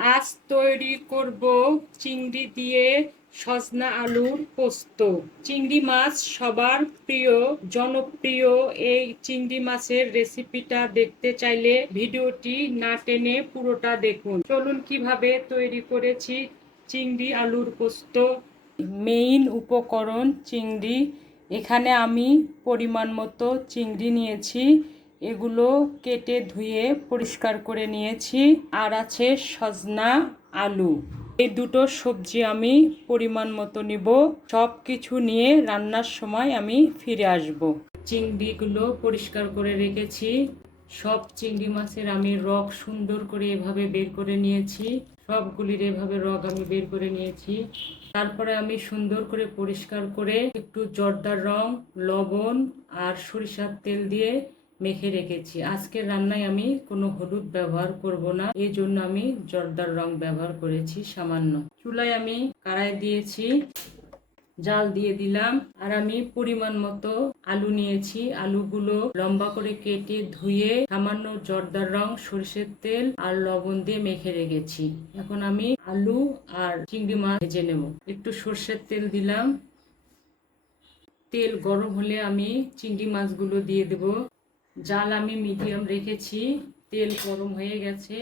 আজ তৈরি করব চিংড়ি দিয়ে সজনা আলুর পোস্ত। চিংড়ি মাছ সবার প্রিয়, জনপ্রিয়। এই চিংড়ি মাছের রেসিপিটা দেখতে চাইলে ভিডিওটি না টেনে পুরোটা দেখুন। চলুন কিভাবে তৈরি করেছি চিংড়ি আলুর পোস্ত। মেইন উপকরণ চিংড়ি। এখানে আমি পরিমাণ মতো চিংড়ি নিয়েছি, এগুলো কেটে ধুয়ে পরিষ্কার করে নিয়েছি। আর আছে সজনা আলু। এই দুটো সবজি আমি পরিমাণ মতো নিব। সব কিছু নিয়ে রান্নার সময় আমি ফিরে আসব। চিংড়িগুলো পরিষ্কার করে রেখেছি। সব চিংড়ি মাছের আমি রগ সুন্দর করে এভাবে বের করে নিয়েছি। সবগুলির এভাবে রগ আমি বের করে নিয়েছি। তারপরে আমি সুন্দর করে পরিষ্কার করে একটু জর্দার রং, লবণ আর সরিষার তেল দিয়ে মেখে রেখেছি। আজকের রান্নায় আমি কোনো হলুদ ব্যবহার করব না, এই জন্য আমি জর্দার রং ব্যবহার করেছি সামান্য। চুলায় আমি কড়াই দিয়েছি, জাল দিয়ে দিলাম। আর আমি পরিমাণ মতো আলু নিয়েছি। আলুগুলো লম্বা করে কেটে ধুয়ে সামান্য জর্দার রং, সরিষার তেল আর লবণ দিয়ে মেখে রেখেছি। এখন আমি আলু আর চিংড়ি মাছ ভেজে নেব। একটু সরষের তেল দিলাম। তেল গরম হলে আমি চিংড়ি মাছগুলো দিয়ে দেব। জাল আমি মিডিয়াম রেখেছি। তেল গরম হয়ে গেছে।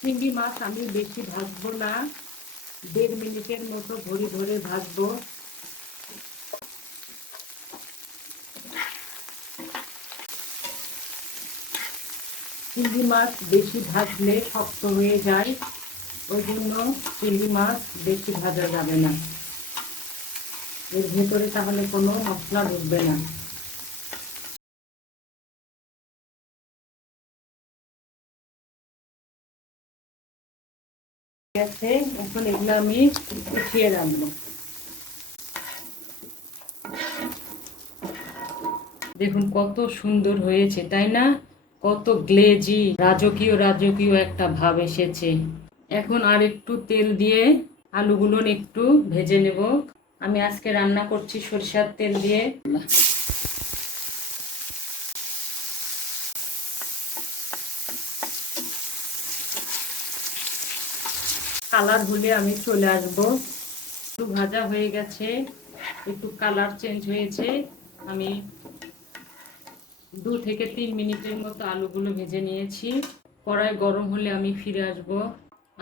চিংড়ি মাছ আমি বেশি ভাজবো না, 1.5 মিনিটের মতো ধরে ধরে ভাজবো। চিংড়ি মাছ বেশি ভাজলে শক্ত হয়ে যায়, ওই জন্য চিংড়ি মাছ বেশি ভাজা যাবে না, এর ভেতরে তাহলে কোনো মশলা ঢুকবে না। এখন এগুলো আমি উঠিয়ে রাখবো। দেখুন কত সুন্দর হয়েছে, তাই না? কত গ্লেজি, রাজকীয় রাজকীয় একটা ভাব এসেছে। এখন আর একটু তেল দিয়ে আলুগুলো একটু ভেজে নেব। আমি আজকে রান্না করছি সরিষার তেল দিয়ে। কালার হলে আমি চলে আসব। একটু ভাজা হয়ে গেছে, একটু কালার চেঞ্জ হয়েছে। আমি 2 থেকে 3 মিনিটের মতো আলুগুলো ভেজে নিয়েছি। কড়াই গরম হলে আমি ফিরে আসব।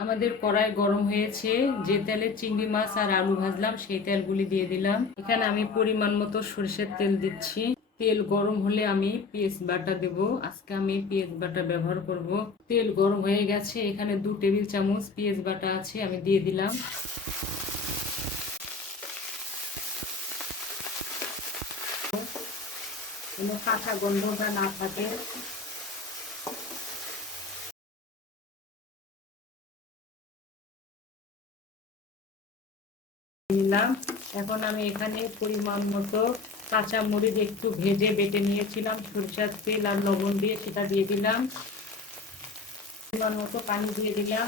আমাদের কড়াই গরম হয়েছে। যে তেলে চিংড়ি মাছ আর আলু ভাজলাম সেই তেলগুলি দিয়ে দিলাম। এখানে আমি পরিমাণ মতো সরষের তেল দিচ্ছি। তেল গরম হলে আমি পেঁয়াজ বাটা দেব। আজকে আমি পেঁয়াজ বাটা ব্যবহার করব। তেল গরম হয়ে গেছে, এখানে 2 টেবিল চামচ পেঁয়াজ বাটা আছে, আমি দিয়ে দিলাম। কোনো কাঁচা গন্ধটা না থাকে। নিলাম। এখন আমি এখানে পরিমাণ মতো কাঁচা মরিচ একটু ভেজে বেটে নিয়েছিলাম সরিষার তেল আর লবণ দিয়ে, সেটা দিয়ে দিলাম। পরিমাণ মতো পানি দিয়ে দিলাম।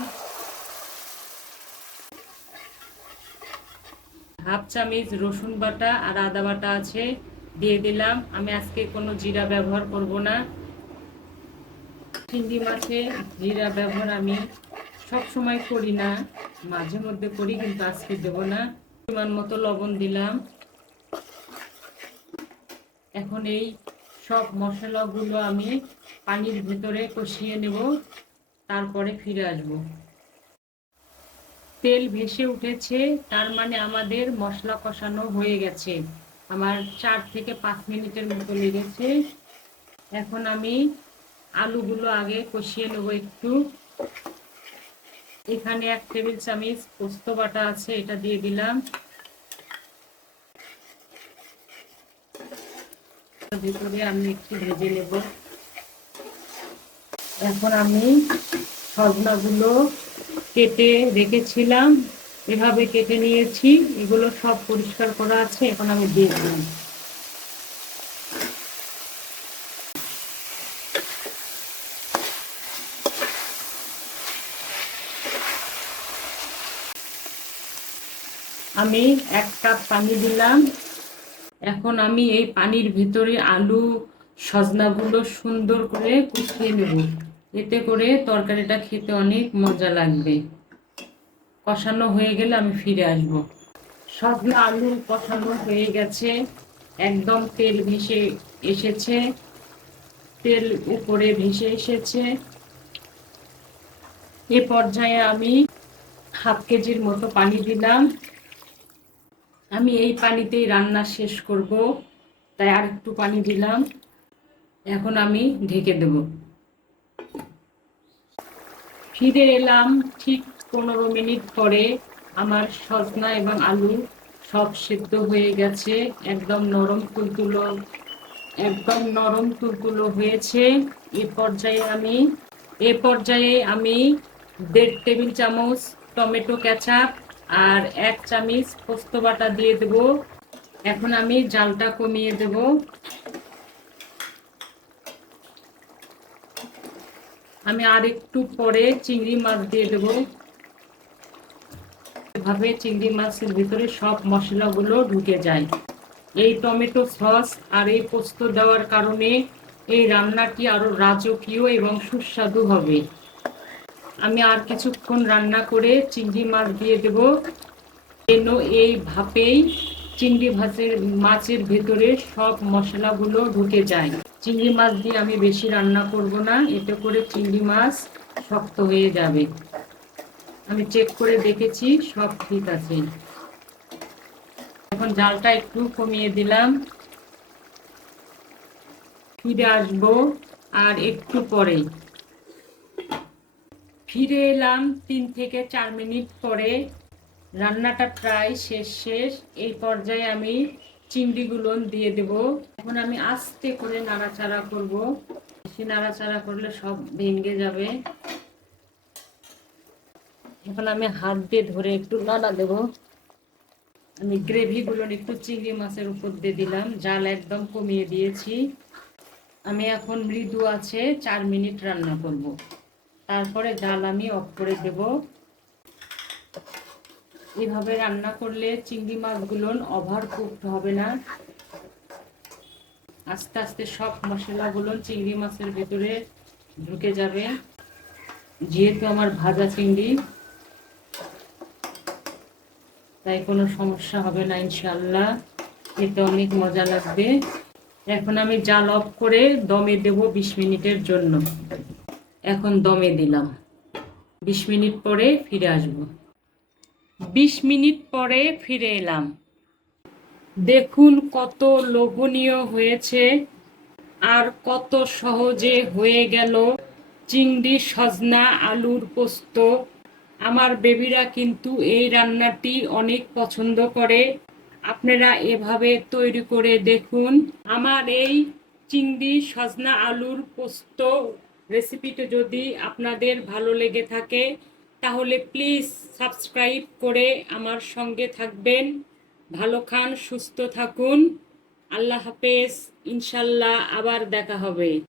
হাফ চামচ রসুন বাটা আর আদা বাটা আছে, দিয়ে দিলাম। আমি আজকে কোনো জিরা ব্যবহার করব না। চিংড়ি মাছে জিরা ব্যবহার আমি সব সময় করি না, মাঝে মধ্যে করি, কিন্তু আজকে দেব না। পরিমাণ মতো লবণ দিলাম। এখন এই সব মশলাগুলো আমি পানির ভেতরে কষিয়ে নেব, তারপরে ফিরে আসব। তেল ভেসে উঠেছে, তার মানে আমাদের মশলা কষানো হয়ে গেছে। আমার 4 থেকে 5 মিনিটের মতো লেগেছে। এখন আমি আলুগুলো আগে কষিয়ে নেব একটু। এখানে 1 টেবিল চামচ পোস্ত বাটা আছে, এটা দিয়ে দিলাম। ভেতরে আমি একটু ভেজে নেব। এখন আমি সজনাগুলো কেটে রেখেছিলাম, এভাবে কেটে নিয়েছি, এগুলো সব পরিষ্কার করা আছে, এখন আমি দিয়ে দিলাম। আমি 1 কাপ পানি দিলাম। এখন আমি এই পানির ভিতরে আলু সজনাগুলো সুন্দর করে কুচিয়ে নেব, এতে করে তরকারিটা খেতে অনেক মজা লাগবে। কষানো হয়ে গেলে আমি ফিরে আসব। সজনা আলু কষানো হয়ে গেছে, একদম তেল ভেসে এসেছে, তেল উপরে ভেসে এসেছে। এ পর্যায়ে আমি হাফ কেজির মতো পানি দিলাম। আমি এই পানিতেই রান্না শেষ করব, তাই আর একটু পানি দিলাম। এখন আমি ঢেকে দেব। ফিরে এলাম ঠিক 15 মিনিট পরে। আমার সজনা এবং আলু সব সেদ্ধ হয়ে গেছে, একদম নরম তুলতুলো হয়েছে। এ পর্যায়ে আমি 1.5 টেবিল চামচ টমেটো কেচাপ আর 1 চামচ পোস্ত বাটা দিয়ে দেব। এখন আমি জালটা কমিয়ে দেব। আমি আর একটু পরে চিংড়ি মাছ দিয়ে দেব। এভাবে চিংড়ি মাছের ভিতরে সব মশলাগুলো ঢুকে যায়। এই টমেটো সস আর এই পোস্ত দেওয়ার কারণে এই রান্নাটি আরো রাজকীয় এবং সুস্বাদু হবে। আমি আর কিছুক্ষণ রান্না করে চিংড়ি মাছ দিয়ে দেব, যেন এই ভাপেই চিংড়ি মাছের ভেতরে সব মশলাগুলো ঢুকে যায়। চিংড়ি মাছ দিয়ে আমি বেশি রান্না করব না, এতে করে চিংড়ি মাছ শক্ত হয়ে যাবে। আমি চেক করে দেখেছি, সব ঠিক আছে। এখন জালটা একটু কমিয়ে দিলাম। ফিরে আসবো আর একটু পরে। ফিরে এলাম 3 থেকে 4 মিনিট পরে। রান্নাটা প্রায় শেষ। এই পর্যায়ে আমি চিংড়িগুলো দিয়ে দেব। এখন আমি আস্তে করে নাড়াচাড়া করব, বেশি নাড়াচাড়া করলে সব ভেঙে যাবে। এখন আমি হাত দিয়ে ধরে একটু নাড়া দেব। আমি গ্রেভিগুলো একটু চিংড়ি মাছের উপর দিয়ে দিলাম, জাল একদম কমিয়ে দিয়েছি। আমি এখন মৃদু আছে 4 মিনিট রান্না করব, তারপরে জাল আমি অফ করে দেব। এভাবে রান্না করলে চিংড়ি মাছগুলো ওভার কুকড হবে না। আস্তে আস্তে সব মশলাগুলো চিংড়ি মাছের ভেতরে ঢুকে যাবে। যেহেতু আমার ভাজা চিংড়ি, তাই কোনো সমস্যা হবে না ইনশাআল্লাহ, খেতে অনেক মজা লাগবে। এখন আমি জাল অফ করে দমে দেব 20 মিনিটের জন্য। এখন দমে দিলাম, 20 মিনিট পরে ফিরে আসব। 20 মিনিট পরে ফিরে এলাম। দেখুন কত লোভনীয় হয়েছে আর কত সহজে হয়ে গেল চিংড়ি সজনা আলুর পোস্ত। আমার বেবিরা কিন্তু এই রান্নাটি অনেক পছন্দ করে। আপনারা এভাবে তৈরি করে দেখুন। আমার এই চিংড়ি সজনা আলুর পোস্ত রেসিপিটা যদি আপনাদের ভালো লেগে থাকে, তাহলে প্লিজ সাবস্ক্রাইব করে আমার সঙ্গে থাকবেন। ভালো খান, সুস্থ থাকুন। আল্লাহ হাফেজ। ইনশাল্লাহ আবার দেখা হবে।